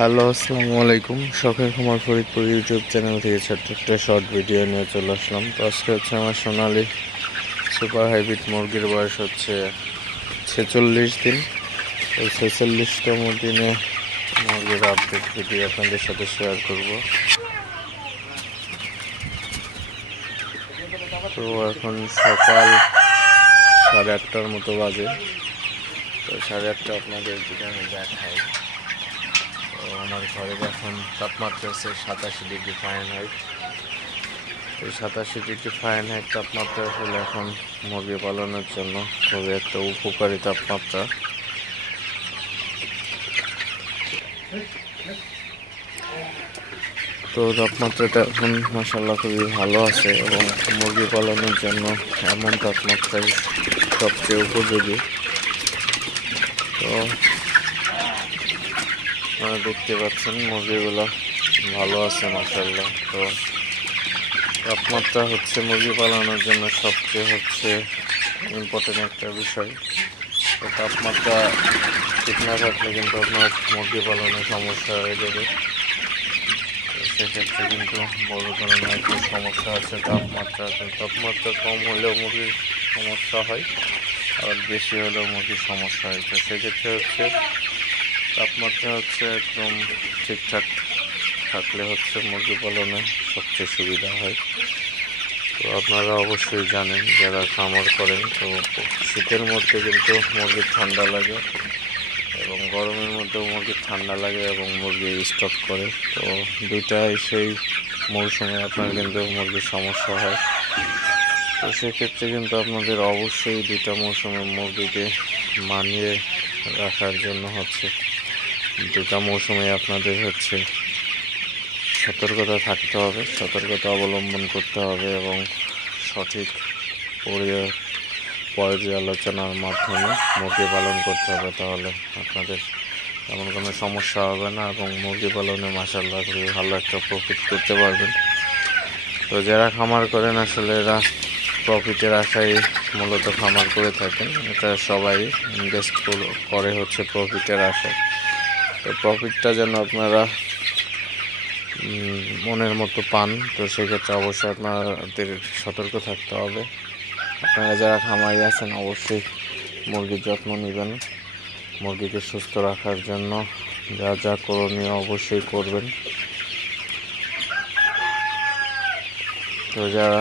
Hello, আসসালামু আলাইকুম। শখের খামার ফরিদপুর ইউটিউব চ্যানেল থেকে ছোট্ট একটা শর্ট ভিডিও নিয়ে চলে আসলাম। তো আজকে হচ্ছে আমার সোনালি সুপার হাইব্রিড মুরগির বয়স হচ্ছে 46 দিন। এই 46তম দিনে মুরগির আপডেট ভিডিও আপনাদের সাথে শেয়ার করব। তো এখন সকাল 8:30টার মতো বাজে। তো 8:30 আপনাদের যদি আমি দেখাই, আমার ঘরে এখন তাপমাত্রা আছে 87 ডিগ্রি ফারেনহাইট। তো 87 ডিগ্রি ফারেনহাইট তাপমাত্রা আসলে এখন মুরগি পালনের জন্য খুবই একটা উপকারী তাপমাত্রা। তো তাপমাত্রাটা এখন মাশাআল্লাহ খুবই ভালো আছে এবং মুরগি পালনের জন্য এমন তাপমাত্রাই সবচেয়ে উপযোগী। তো আপনারা দেখতে পাচ্ছেন মুরগিগুলো ভালো আছে মাশাআল্লাহ। তো তাপমাত্রা হচ্ছে মুরগি পালনের জন্য সবচেয়ে ইম্পর্টেন্ট একটা বিষয়। তো তাপমাত্রা ঠিক না থাকলে কিন্তু আপনার মুরগি পালনে সমস্যা হয়ে যাবে। সেক্ষেত্রে কিন্তু বড় ধরনের একটা সমস্যা আছে তাপমাত্রা কম হলেও মুরগির সমস্যা হয়, আর বেশি হলেও মুরগির সমস্যা হয়। তো সেক্ষেত্রে তাপমাত্রা একদম ঠিকঠাক থাকলে মুরগি পালনে সবচেয়ে সুবিধা হয়। তো আপনারা অবশ্যই জানেন যারা খামার করেন, তো শীতের মধ্যে কিন্তু মুরগির ঠান্ডা লাগে এবং গরমের মধ্যেও মুরগির ঠান্ডা লাগে এবং মুরগি স্টক করে। তো দুইটাই সেই মৌসুমে আপনার কিন্তু মুরগির সমস্যা হয়। তো সেক্ষেত্রে কিন্তু আপনাদের অবশ্যই দুইটা মৌসুমে মুরগিকে মানিয়ে রাখার জন্য দুটা মৌসুমে আপনাদের সতর্কতা থাকতে হবে, সতর্কতা অবলম্বন করতে হবে এবং সঠিক পর্যালোচনার মাধ্যমে মুরগি পালন করতে হবে। তাহলে আপনাদের তেমন কোনো সমস্যা হবে না এবং মুরগি পালনে মাশাআল্লাহ খুবই ভালো একটা প্রফিট করতে পারবেন। তো যারা খামার করেন আসলে এরা প্রফিটের আশায় মূলত খামার করে থাকেন। এটা সবাই ইনভেস্ট করে প্রফিটের আশায়। তো প্রফিটটা যেন আপনারা মনের মতো পান, তো সেক্ষেত্রে অবশ্যই আপনাদের সতর্ক থাকতে হবে। আপনারা যারা খামারি আছেন অবশ্যই মুরগির যত্ন নেবেন, মুরগিকে সুস্থ রাখার জন্য যা যা করণীয় অবশ্যই করবেন। তো যারা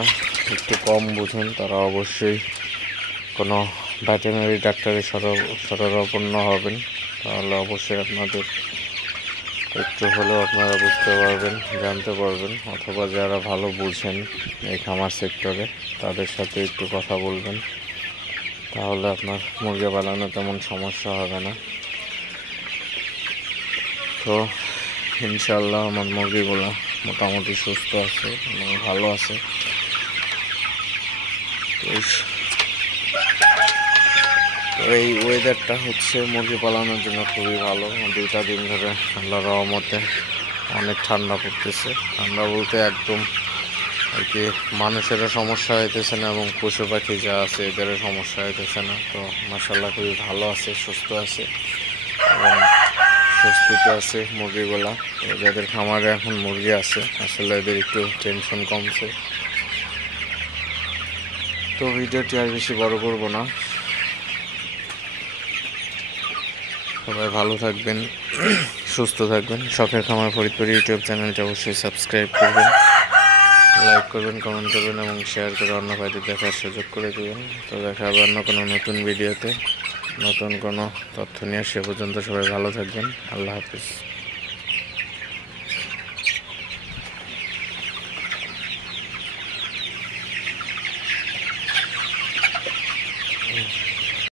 একটু কম বুঝেন তারা অবশ্যই কোনো ভেটেরিনারি ডাক্তারের শরণাপন্ন হবেন, তাহলে অবশ্যই আপনাদের একটু হলেও আপনারা বুঝতে পারবেন, জানতে পারবেন। অথবা যারা ভালো বুঝেন এই খামার সেক্টরে তাদের সাথে একটু কথা বলবেন, তাহলে আপনার মুরগি পালনে তেমন সমস্যা হবে না। তো ইনশাআল্লাহ আমার মুরগিগুলো মোটামুটি সুস্থ আছে এবং ভালো আছে। তো এই ওয়েদারটা মুরগি পালনের জন্য খুবই ভালো। 2টা দিন ধরে আল্লাহর রহমতে অনেক ঠান্ডা পড়তেছে। ঠান্ডা বলতে একদম আর কি মানুষেরও সমস্যা হইতেছে না এবং পশু পাখি যা আছে এদেরও সমস্যা হইতেছে না। তো মাশাআল্লাহ খুবই ভালো আছে, সুস্থ আছে এবং স্বস্তিতে আছে মুরগিগুলা। তো যাদের খামারে এখন মুরগি আছে আসলে এদের একটু টেনশন কমছে। তো ভিডিওটি আর বেশি বড় করব না, সবাই ভালো থাকবেন, সুস্থ থাকবেন। শখের খামার ফরিদপুর ইউটিউব চ্যানেলটি অবশ্যই সাবস্ক্রাইব করবেন, লাইক করবেন, কমেন্ট করবেন এবং শেয়ার করে অন্য ভাইদের দেখার সুযোগ করে দেবেন। তো দেখা হবে অন্য কোনো নতুন ভিডিওতে নতুন কোনো তথ্য নিয়ে। সে পর্যন্ত সবাই ভালো থাকবেন। আল্লাহ হাফিজ।